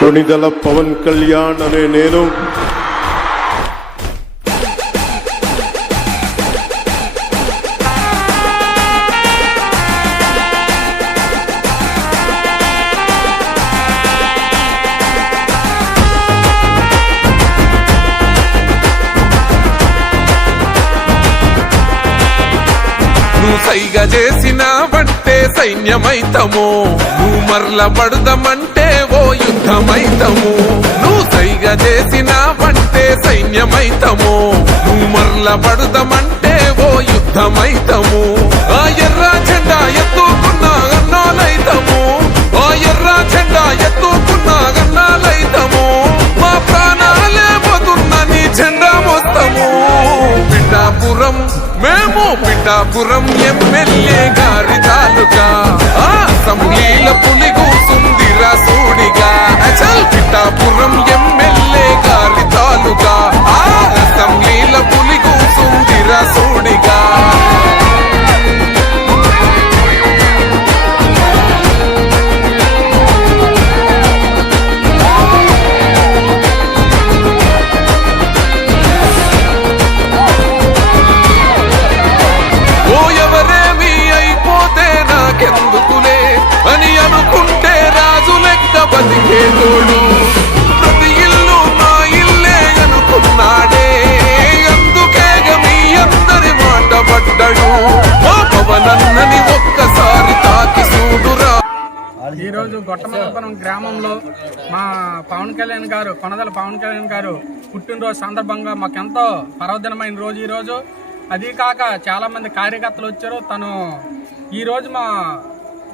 కొణిదెల పవన్ కళ్యాణ్ అనే నేను సైగా చేసిన బట్టే సైన్యమైతము నువ్వు మరల పడదమంటే ఓ యుద్ధమైతము నువ్వు సైగా చేసిన బట్టే సైన్యమైతము నువ్వు మరల పడదమంటే ఓ యుద్ధమైతము ఆ ఎర్ర జెండా ఎత్తుకున్న అన్నాలైతము ఆ ఎర్ర జెండా ఎత్తుకున్న అన్నాలైతము మా ప్రాణాలే పోతున్న నీ జెండా మోస్తాము పిఠాపురం మేము పిఠాపురం ఎమ్మెల్యే గారి తాలూకా అసెంబ్లీల పులి కూసుందిరా సూడిగా చల్ పిఠాపురం ఎమ్మెల్యే గారి తాలూకా అసెంబ్లీల పులి కూసుందిరా సూడిగా అని అనుకుంటే రాజు లెక్క బతికేటోడు ప్రతి ఇల్లు నా ఇల్లే అనుకున్నాడే అందుకేగ మీ అందరి మాట పడ్డాడు మా పవనన్నని ఒక్కసారి తాకి చూడురా. ఈరోజు గొట్టమల్లపురం గ్రామంలో మా పవన్ కళ్యాణ్ గారు కొణదెల పవన్ కళ్యాణ్ గారు పుట్టినరోజు సందర్భంగా మాకెంతో పర్వదినమైన రోజు ఈరోజు. అది కాక చాలామంది కార్యకర్తలు వచ్చారు. తను ఈరోజు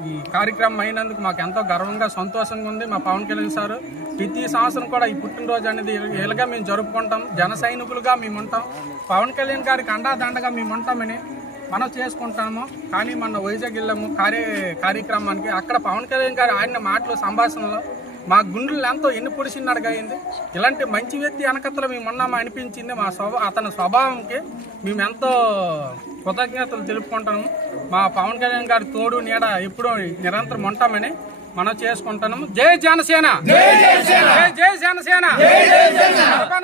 ఈ కార్యక్రమం అయినందుకు మాకు ఎంతో గర్వంగా సంతోషంగా ఉంది. మా పవన్ కళ్యాణ్ సార్ ప్రతి సంవత్సరం కూడా ఈ పుట్టినరోజు అనేది ఇలాగా మేము జరుపుకుంటాం. జన సైనికులుగా మేము ఉంటాం. పవన్ కళ్యాణ్ గారికి అండాదండగా మేము ఉంటామని మనం చేసుకుంటాము. కానీ మన వైజాగ్ వెళ్ళాము కార్యక్రమానికి. అక్కడ పవన్ కళ్యాణ్ గారు ఆడిన మాటలు సంభాషణలో మా గుండెలు ఎంతో ఎన్ని పొడిచినట్టుగా అయింది. ఇలాంటి మంచి వ్యక్తి వెనకత్తలో మేము ఉన్నామా అనిపించింది. అతని స్వభావంకి మేము ఎంతో కృతజ్ఞతలు తెలుపుకుంటాము. మా పవన్ కళ్యాణ్ గారి తోడు నీడ ఎప్పుడూ నిరంతరం ఉంటామని మనం చేసుకుంటున్నాము. జై జనసేన, జై జనసేన,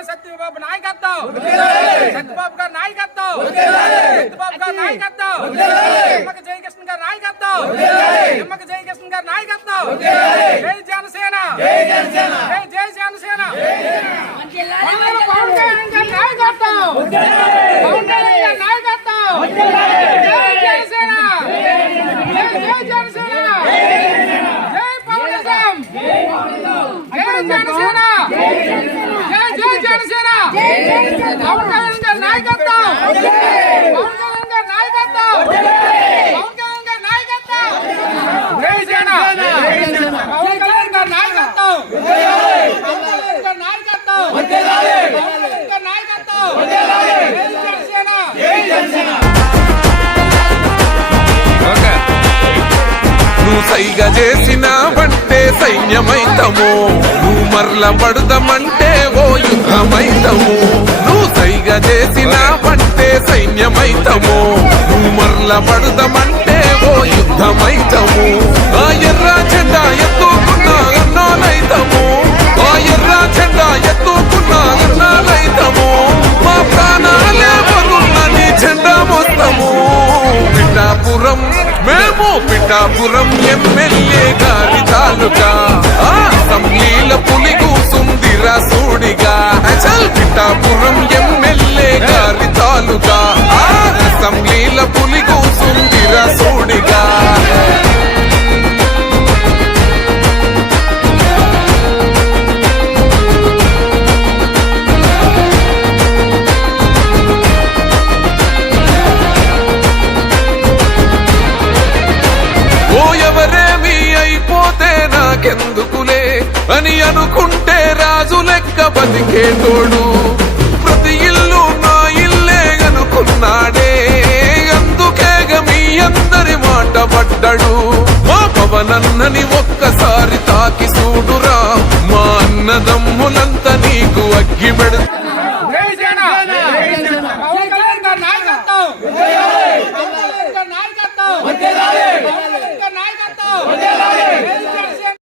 సత్యబాబు నాయకత్వం, సత్యబాబు గారి నాయకత్వం, సత్యబాబు గారి నాయకత్వం, నిమ్మక జయకృష్ణ గారి నాయకత్వం, నిమ్మక జయకృష్ణ గారి నాయకత్వం. జై జనసేన, జై జనసేన, పవన్ కళ్యాణ్ గారి నాయకత్వం, పవన్ కళ్యాణ్ గారి నాయకత్వం. జై జనసేన, జై జనసేన, జై పవనిజం, జై జనసేన, జై జనసేన, పవన్ కళ్యాణ్ గారి నాయకత్వం, పవన్ కళ్యాణ్ గారి నాయకత్వం, పవన్ కళ్యాణ్ గారి నాయకత్వం. జై సేన, పవన్ కళ్యాణ్ గారి నాయకత్వం, పవన్ కళ్యాణ్ గారి నాయకత్వం, పవన్ కళ్యాణ్ గారి నాయకత్వం. జై జనసేన, జై జనసేన. నువ్వు సైగా చేసిన బట్టే సైన్యమైతము నువ్వు మరల పడదమంటే ఓ యుద్ధమైతము నువ్వు సైగా చేసిన బట్టే సైన్యమైతము నువ్వు మరల పడదమంటే ఓ యుద్ధమైతము ఆ ఎర్ర జెండా ఎత్తుకున్న అన్నాలైతము ఆ ఎర్ర జెండా ఎత్తుకున్న అన్నాలైతము మా ప్రాణాలే పరున్న నీ జెండా మొత్తము పిఠాపురం మేము పిఠాపురం ఎమ్మెల్యే గారి తాలూకా అసెంబ్లీల పులి కూసుందిరా సూడిగా చల్ పిఠాపురం ఎమ్మెల్యే గారి తాలూకా అసెంబ్లీల పులి కూసుందిరా సూడిగా. నాకెందుకులే అని అనుకుంటే రాజు లెక్క బతికేటోడు ప్రతి ఇల్లు నా ఇల్లే అనుకున్నాడే అందుకేగ మీ అందరి మాట పడ్డాడు మా పవనన్నని ఒక్కసారి